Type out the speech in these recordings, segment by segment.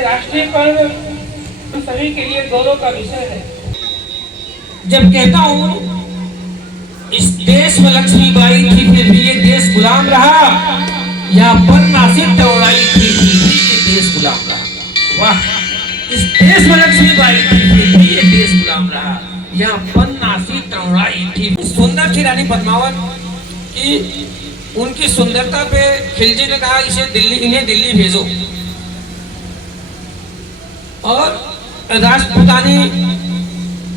ये राष्ट्रीय पर्व हम सभी के लिए गौरव का विषय है। जब कहता हूँ इस देश में लक्ष्मीबाई थी फिर भी ये देश गुलाम रहा, या पन्ना से टौराई थी फिर भी ये देश गुलाम रहा। वाह, इस देश में लक्ष्मीबाई थी फिर भी ये देश गुलाम रहा, या पन्ना से टौराई थी। सुंदर थी रानी पद्मावत कि उनकी सुंदरता पे खिलजी ने कहा इन्हें दिल्ली भेजो, और राजपूतानी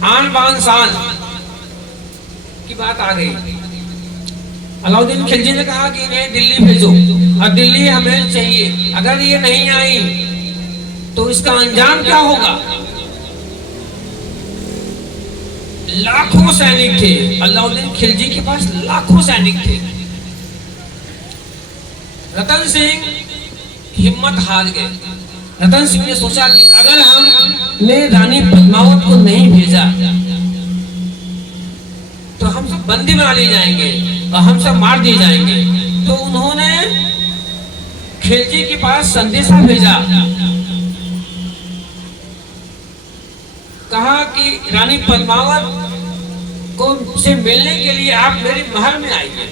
आन बान शान की बात आ गई। अलाउद्दीन खिलजी ने कहा कि इन्हें दिल्ली भेजो, और दिल्ली हमें चाहिए। अगर ये नहीं आई तो इसका अंजाम क्या होगा। लाखों सैनिक थे अलाउद्दीन खिलजी के पास, लाखों सैनिक थे। रतन सिंह हिम्मत हार गए। रतन सिंह ने सोचा कि अगर हमने रानी पद्मावत को नहीं भेजा तो हम सब बंदी बना लिए जाएंगे और हम सब मार दिए जाएंगे। तो उन्होंने खिलजी के पास संदेशा भेजा, कहा कि रानी पद्मावत को से मिलने के लिए आप मेरे महल में आइए।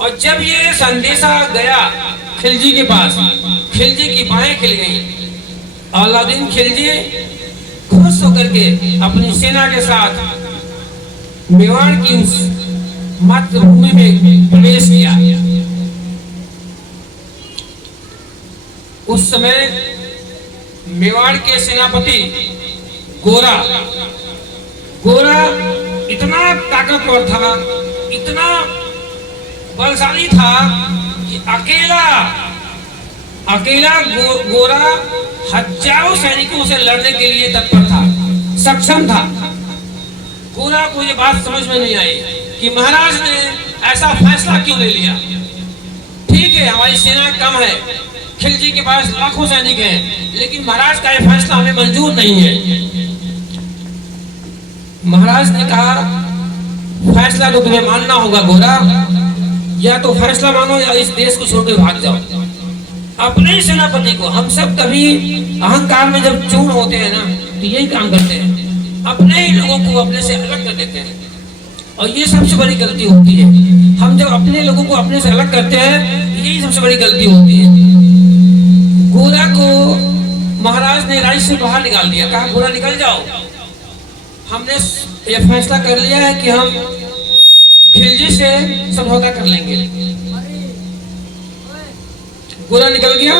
और जब ये संदेशा गया खिलजी के पास, खिलजी की बाहें खिल गई। अलाउद्दीन खिलजी खुश होकर के अपनी सेना के साथ मेवाड़ की उस मातृभूमि में प्रवेश किया। उस समय मेवाड़ के सेनापति गोरा इतना ताकतवर था, इतना बलशाली था कि अकेला गोरा हजारों सैनिकों से लड़ने के लिए तत्पर था, सक्षम था। गोरा को ये बात समझ में नहीं आई कि महाराज ने ऐसा फैसला क्यों ले लिया। ठीक है, हमारी सेना कम है, खिलजी के पास लाखों सैनिक हैं, लेकिन महाराज का ये फैसला हमें मंजूर नहीं है। महाराज ने कहा फैसला तो तुम्हें मानना होगा गोरा, या तो फैसला मानो या इस देश को छोड़कर भाग जाओ। अपने ही सेनापति को, हम सब कभी अहंकार में जब चूर होते हैं ना तो यही काम करते हैं, अपने ही लोगों को अपने से अलग कर देते हैं, और ये सबसे बड़ी गलती होती है। हम जब अपने लोगों को अपने से अलग करते हैं यही सबसे बड़ी गलती होती है। गोरा को महाराज ने राज्य से बाहर निकाल दिया, कहा गोरा निकल जाओ, हमने ये फैसला कर लिया है कि हम खिलजी से समझौता कर लेंगे। गोरा निकल गया,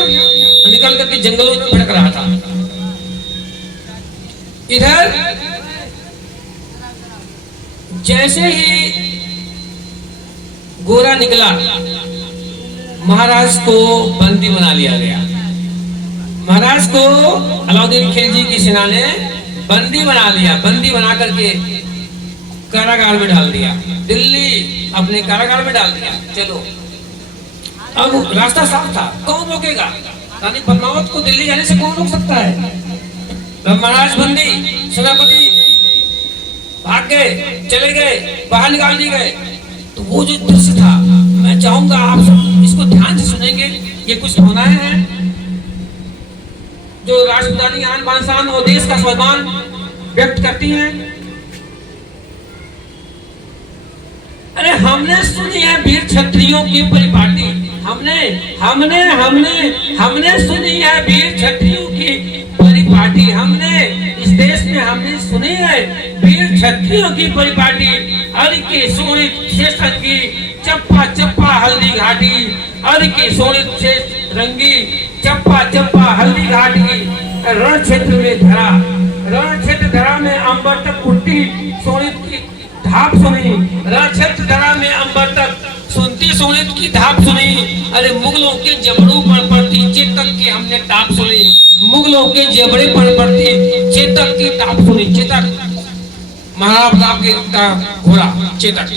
निकल करके जंगलों में भटक रहा था। इधर जैसे ही गोरा निकला महाराज को बंदी बना लिया गया। महाराज को अलाउद्दीन खिलजी की सेना ने बंदी बना लिया, बंदी बना करके कारागार में डाल दिया, दिल्ली अपने कारागार में डाल दिया। चलो अब रास्ता साफ था, कौन रोकेगा। रानी पद्मावत को दिल्ली जाने से कौन रोक सकता है। तब महाराज बंदी, सेनापति भाग गए, चले गए, बाहर निकाल दिए गए। तो वो जो दृश्य था, मैं चाहूंगा आप सब इसको ध्यान से सुनेंगे। ये कुछ भावनाएं हैं जो राष्ट्रपितानी आन बान शान और देश का स्वाभिमान व्यक्त करती हैं। अरे हमने सुनी है वीर क्षत्रियों की परिपाटी, हमने सुनी है वीर क्षत्रियों की परिपाटी, हमने इस देश में हमने सुनी है वीर क्षत्रियों की परिपाटी। अरे के सोनित शेषन की चप्पा चप्पा हल्दी घाटी, अरे के सोनित शेष रंगी चप्पा चप्पा हल्दी घाटी। रण क्षेत्र में धरा, रण क्षेत्र धरा में अंबर तक उठती सोनित की धाप सुनी, रण क्षेत्र धरा में अंबर तक सुनती सोनित की धाप सुनी। अरे मुगलों के जबड़ों पर पड़ती चेतक की हमने टाप सुनी, मुगलों के जबड़े पर पड़ती चेतक की टाप सुनी। चेतक महाराणा प्रताप का घोड़ा चेतक,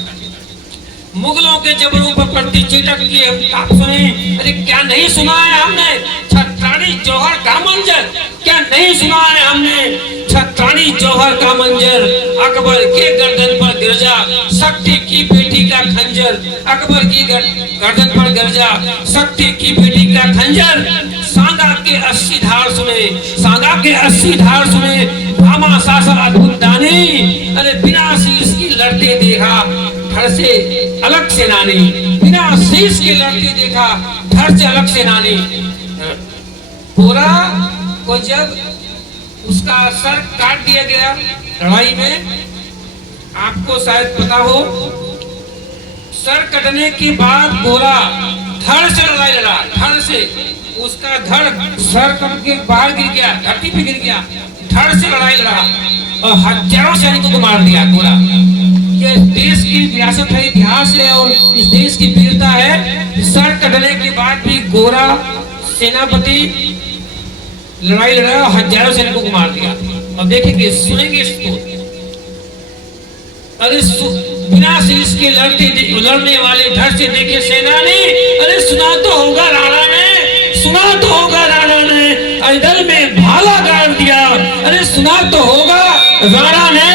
मुगलों के जबड़ों पर पड़ती चेतक की हम टाप सुनी। अरे क्या नहीं सुना है हमने छत्राणी जौहर का मंजर, क्या नहीं सुना है हमने छत्राणी जौहर का मंजर। अकबर के गर्दन पर गिरजा शक्ति की बेटी का खंजर, अकबर की गर्दन पर गिरजा शक्ति की बेटी का खंजर। सांगा के 80 धार सुने, सांगा के 80 धार सुने, भामा सासा अद्भुत दानी। अरे बिना शीश की लड़ते देखा धड़ से अलग सेनानी, बिना शीश के लड़ते देखा धड़ से अलग सेनानी। गोरा को जब उसका सर काट दिया गया लड़ाई में, आपको शायद पता हो, सर कटने के बाद गोरा धड़ से लड़ाई लड़ा, धड़ से उसका धड़ सर कट के बाहर गिर गया, धरती पे गिर गया, धड़ से लड़ाई लड़ा और हजारों सैनिकों को मार दिया गोरा। ये देश की विरासत है, इतिहास है और इस देश की वीरता है। सर कटने के बाद भी गोरा सेनापति लड़ाई लड़ा और हजारों सैनिकों को मार दिया। अब देखेंगे, सुनेंगे इसको। अरे बिना शीश के लड़ने वाले धड़ से देखे सेनानी। अरे सुना तो होगा राणा ने, सुना तो होगा राणा ने अदल में भाला गाड़ दिया। अरे सुना तो होगा राणा ने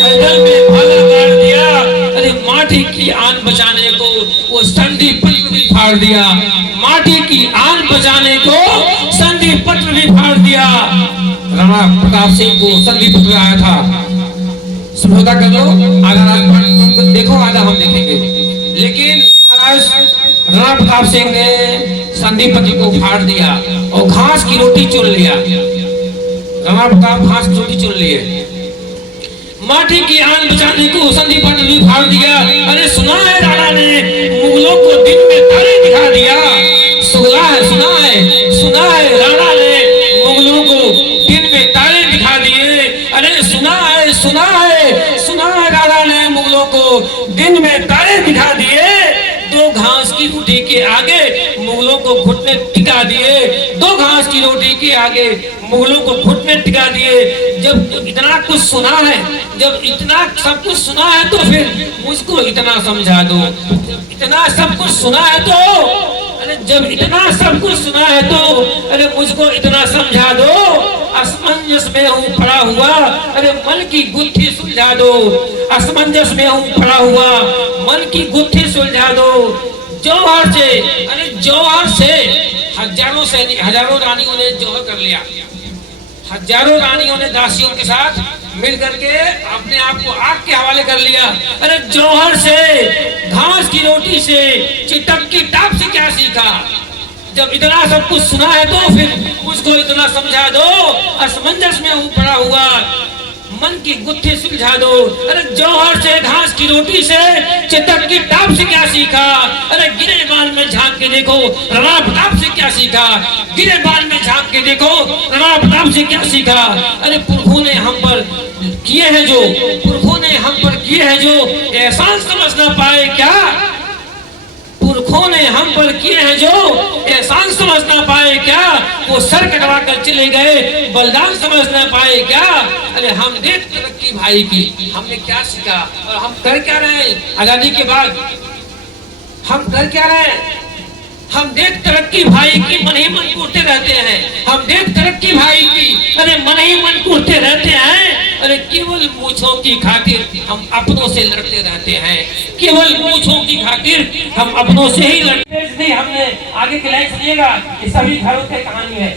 अदल में भाला गाड़ दिया। अरे माटी की आन बचाने को वो संधि पत्र भी फाड़ दिया, माटी की आन बचाने को संधि पत्र भी फाड़ दिया। राणा प्रताप सिंह को संधि पत्र आया था, समझौता कर लो, आधा तुम देखो, आधा हम देखेंगे। लेकिन राणा प्रताप सिंह ने संधि पत्र को फाड़ दिया और घास की रोटी चुन लिया। राणा प्रताप घास की रोटी चुन लिए, माटी की आन बचाने को संधि पत्र भी फाड़ दिया। अरे सुना है राणा ने मुगलों को दिन में तारे दिखा दिया, सुना है राणा ने मुगलों को दिन में तारे दिखा दिए। अरे सुना है राणा ने मुगलों को दिन में तारे दिखा दिए। दो घास की रोटी के आगे मुगलों को घुटने टिका दिए, दो घास की रोटी के आगे मुगलों को घुटने टिका दिए। जब इतना कुछ सुना है, जब इतना सब कुछ सुना है तो फिर मुझको इतना समझा दो। इतना सब कुछ सुना है तो, अरे जब इतना सब कुछ सुना है तो अरे मुझको इतना समझा दो। असमंजस में हूँ पड़ा हुआ, अरे मन की गुत्थी सुलझा दो। असमंजस में हूँ पड़ा हुआ, मन की गुत्थी सुलझा दो। जौहर से, अरे जौहर से हजारों रानियों ने जौहर कर लिया, हजारों रानियों ने दासियों के साथ मिल करके अपने आप को आग के हवाले कर लिया। अरे जौहर से, घास की रोटी से, चितक की टाप से क्या सीखा। जब इतना सब कुछ सुना है तो फिर मुझको इतना समझा दो। असमंजस में हूँ पड़ा हुआ, मन की गुत्थी सुलझा दो। अरे जौहर से, घास की रोटी से, चितक की टाप से क्या सीखा। अरे गिरे बाल में झांक के देखो, राणा प्रताप से क्या सीखा। गिरे बाल में झांक के देखो, राणा प्रताप से क्या सीखा। अरे पुरखों ने हम पर किए हैं जो, पुरखों ने हम पर किए हैं जो, एहसान समझ ना पाए क्या। पुरखों ने हम पर किए हैं जो, एहसान समझ ना पाए क्या। वो सर कटवा कर चले गए, बलिदान समझ ना पाए क्या। अरे हम देख तरक्की भाई की, हमने क्या सीखा और हम कर क्या रहे हैं आजादी के बाद। हम कर क्या रहे हैं, हम देख तरक्की भाई की मन ही मन कूटते रहते हैं। हम देख तरक्की भाई की, अरे मन ही मन कूटते रहते हैं। अरे केवल मूंछों की खातिर हम अपनों से लड़ते रहते हैं, केवल मूंछों की खातिर हम अपनों से ही लड़ते। नहीं, हमने आगे की लाइन सुनिएगा, ये सभी घरों की कहानी है,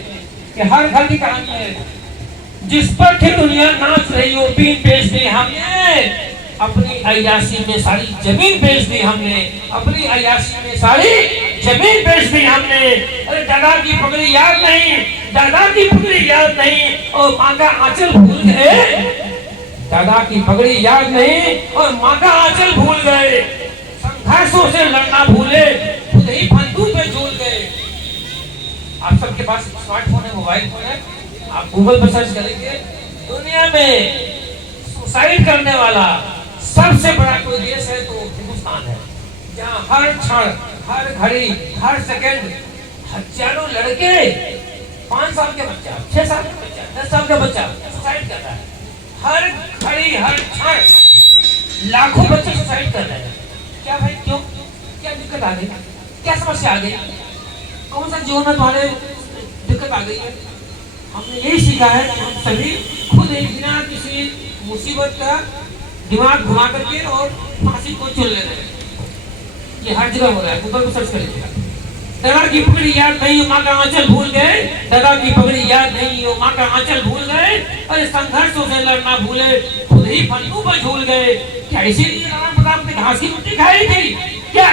कि हर घर की कहानी है। जिस पर थे दुनिया नाच रही हो, बीन बेच दी हमने, अपनी अय्याशी में सारी जमीन बेच दी हमने, अपनी अय्याशी में सारी जमीन बेच दी हमने। अरे दादा की पगड़ी याद नहीं, दादा की पगड़ी याद नहीं और माँ का आंचल भूल गए। दादा की पगड़ी याद नहीं और माँ का आंचल भूल गए। संघर्षों से लड़ना भूले, खुद ही फंदू पे झूल गए। आप सबके पास स्मार्टफोन है, मोबाइल फोन है, आप गूगल पर सर्च करेंगे, दुनिया में सुसाइड करने वाला सबसे बड़ा कोई देश है तो हिंदुस्तान है, जहाँ हर क्षण, हर घड़ी, हर सेकंड हजारों लड़के, 5 साल के बच्चा, 6 साल का बच्चा, 10 साल का बच्चा सुसाइड कर रहा है। हर घड़ी, हर क्षण लाखों बच्चे सुसाइड कर रहे हैं। क्या भाई, क्यों, क्या दिक्कत आ गई, क्या समस्या आ गई, कौन सा जीवन में तुम्हारे दिक्कत आ गई है। हमने यही सीखा है कि हम सभी खुद ही बिना किसी मुसीबत का दिमाग घुमा करके और फांसी को चुन ले रहे हैं। ये हर जगह हो रहा है, गूगल पर सर्च करिएगा। दादा की पगड़ी याद नहीं, माँ का आंचल भूल गए। दादा की पगड़ी याद नहीं, वो माँ का आंचल भूल गए। अरे संघर्षों से लड़ना भूले, खुद ही फंदू पर झूल गए। क्या इसीलिए राणा प्रताप ने घास की रोटी खाई थी? क्या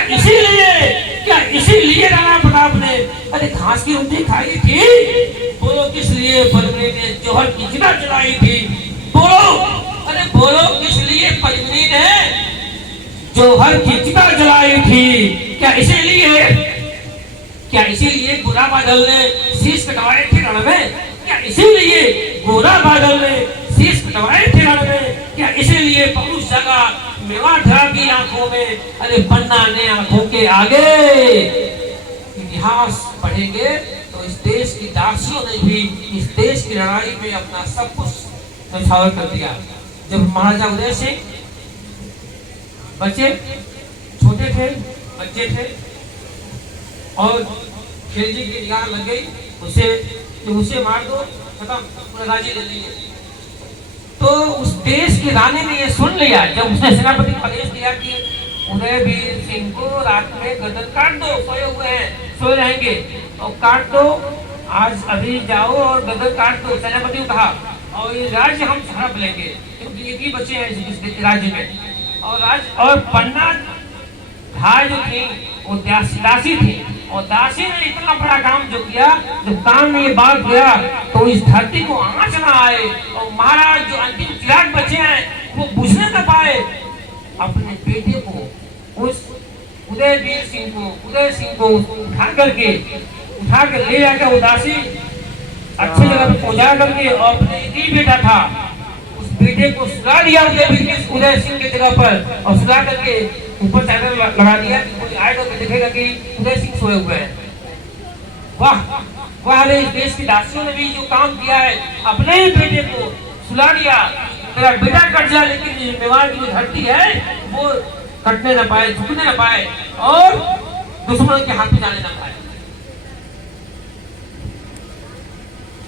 इसीलिए राणा प्रताप ने अरे घास की रोटी खाई थी? बोलो किस लिए पद्मिनी ने जौहर की चिता जलाई थी? बोलो, अरे बोलो किस लिए पद्मिनी ने जौहर की चिता जलाई थी? क्या इसीलिए गोरा बादल ने शीश कटवाए थे रण में? क्या इसीलिए गोरा बादल ने शीश कटवाए थे रण में? क्या इसीलिए पहुंच सका मेवाड़ की आंखों में? अरे पन्ना ने आंखों के आगे। इतिहास पढ़ेंगे तो इस देश की दासियों ने भी इस देश की लड़ाई में अपना सब कुछ न्यौछावर कर दिया। जब महाराजा उदय सिंह बच्चे छोटे थे, बच्चे थे और खिलजी की निगाह लग गई, उसे मार दो, खत्म, राजी ले लिए। तो उस देश के रानी ने ये सुन लिया जब उसने सेनापति को आदेश दिया कि उदयवीर सिंह को रात में गर्दन काट दो, सोए हुए हैं, सोए रहेंगे तो काट दो, आज अभी जाओ और गर्दन काट दो। सेनापति को कहा और ये राज्य हम हड़प लेंगे क्योंकि एक ही बच्चे हैं इस राज्य में। और पन्ना धार जो थी वो दासी थी, और दासी ने इतना बड़ा काम जो किया, जब काम में ये बात गया तो इस धरती को आंच ना आए और महाराज जो अंतिम चिराग बचे हैं वो बुझने न पाए। अपने बेटे को, उस उदय सिंह को उठा कर ले जाकर वो दासी अच्छी जगह पे पहुंचा करके और अपने एक ही बेटा था उस बेटे को सुला दिया उदय सिंह की जगह पर, और सुला करके ऊपर चादर लगा दिया कि कोई आएगा तो देखेगा कि उदय सिंह सोए हुए हैं। वाह वाह, इस देश की दासियों ने भी जो काम किया है, अपने ही बेटे को सुला दिया। मेरा बेटा कट जाए लेकिन मेवाड़ की जो धरती है वो कटने न पाए, झुकने न पाए और दुश्मनों के हाथ में जाने न पाए।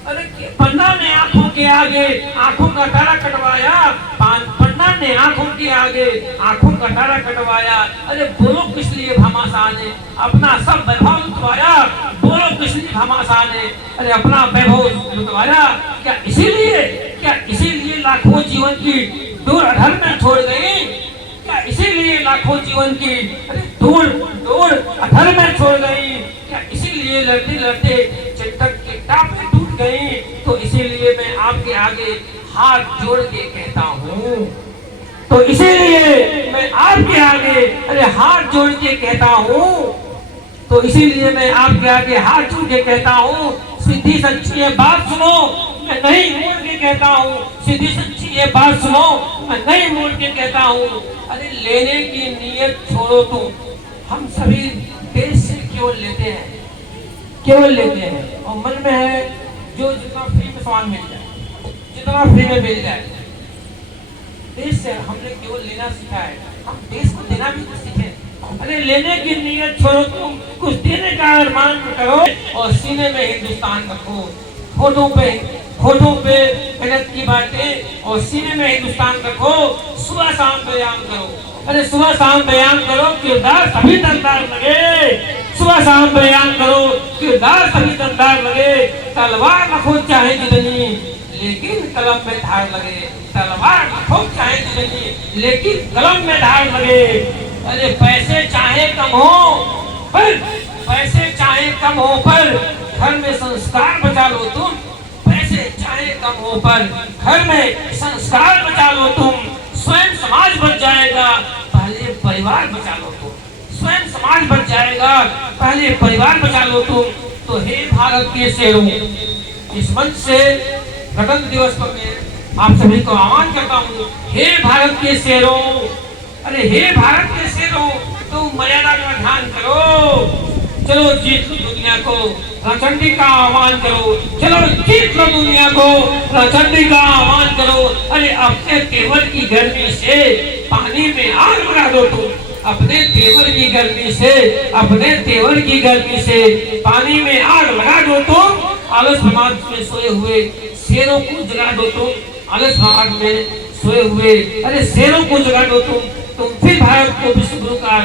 अरे पन्ना ने आंखों के आगे आंखों का तारा कटवाया, पन्ना ने आंखों के आगे आंखों का तारा कटवाया। अरे बोलो किस लिए घमासान ने अपना सब वैभव लुटवाया? बोलो किस लिए घमासान ने अरे अपना वैभव लुटवाया? क्या इसीलिए लाखों जीवन की दूर अधर में छोड़ गई? क्या इसीलिए लाखों जीवन की दूर अधर में छोड़ गई? क्या इसीलिए लड़ते लड़ते चिंतक के टापे टूट गई? तो इसीलिए मैं आपके आगे हाथ जोड़ के कहता हूँ, तो इसीलिए मैं आपके आगे अरे हाथ जोड़ के कहता हूँ, तो इसीलिए मैं आपके आगे हाथ जोड़ के कहता हूँ, सीधी सच्ची ये बात सुनो, मैं नहीं मोड़ के कहता हूँ। सीधी सच्ची ये बात सुनो, मैं नहीं मोड़ के कहता हूँ। अरे लेने की नीयत छोड़ो तुम, हम सभी देश से केवल लेते हैं और मन में है जो जितना फ्री में सामान मिल जाए, जितना फ्री में मिल जाए। देश से हमने केवल लेना सीखा है, हम देश को देना भी कुछ सीखे। अरे लेने की नीयत छोड़ो तुम, कुछ देने का अरमान करो और सीने में हिंदुस्तान रखो। होठों पे गलत की बातें और सीने में हिंदुस्तान रखो। सुबह शाम बयान करो, अरे सुबह शाम बयान करो, किरदार सभी दमदार लगे। सुबह शाम बयान करो, किरदार सभी दमदार लगे। तलवार न खो चाहे जितनी, लेकिन कलम में धार लगे। तलवार न खो चाहे जितनी, लेकिन कलम में धार लगे। अरे पैसे चाहे कम हो पर घर में संस्कार बचा लो तुम। पैसे चाहे कम हो पर घर में संस्कार बचा लो तुम। स्वयं समाज बच जाएगा, पहले परिवार बचा लो तुम। स्वयं समाज बच जाएगा, पहले परिवार बचा लो तुम। तो हे भारत के शेरों, इस मंच से गणतंत्र दिवस पर मैं आप सभी को आह्वान करता हूँ। हे भारत के शेरों, अरे हे भारत के शेरों, तुम मर्यादा का ध्यान करो। चलो जीत लो दुनिया को, रणचंडी का आह्वान करो। चलो जीत लो दुनिया को, रणचंडी का आह्वान करो। अरे अपने तेवर की गर्मी से पानी में आग लगा दो तुम। अपने तेवर की गर्मी से पानी में आग लगा दो तुम। आलस समाज में सोए हुए शेरों को जगा दो तुम। आलस समाज में सोए हुए अरे शेरों को जगा दो तुम फिर भारत को विश्व गुरु का,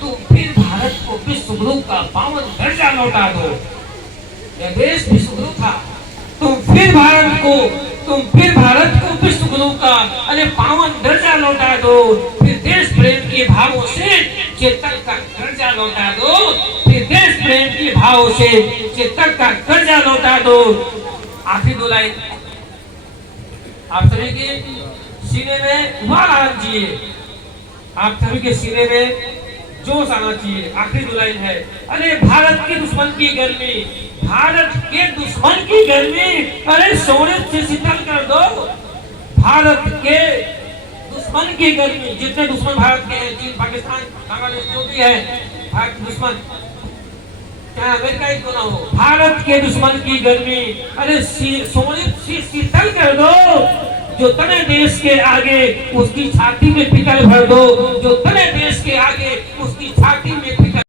तुम फिर भारत को विश्व गुरु का पावन दर्जा लौटा दो। यह देश विश्व गुरु था, तुम फिर भारत को विश्व गुरु का पावन दर्जा लौटा दो। फिर देश प्रेम के भावों से चेतन का कर्जा लौटा दो। फिर देश प्रेम के भाव से चेतन का कर्जा लौटा दो। आखिरी दो लाइन आप सभी के सीने में उबाल आना चाहिए, आप सभी के सीने में जोश आना चाहिए। आखिरी दो लाइन है, अरे भारत के दुश्मन की गर्मी, भारत के दुश्मन की गर्मी, अरे सोने से शीतल कर दो। भारत के दुश्मन की गर्मी, जितने दुश्मन भारत के हैं, चीन, पाकिस्तान, बांग्लादेश, जो भी है भारत के दुश्मन, चाहे अमेरिका ही क्यों ना हो, भारत के दुश्मन की गर्मी अरे सोने से शीतल कर दो। जो तने देश के आगे उसकी छाती में पिटल भर दो, जो तने देश के आगे उसकी छाती में पिटल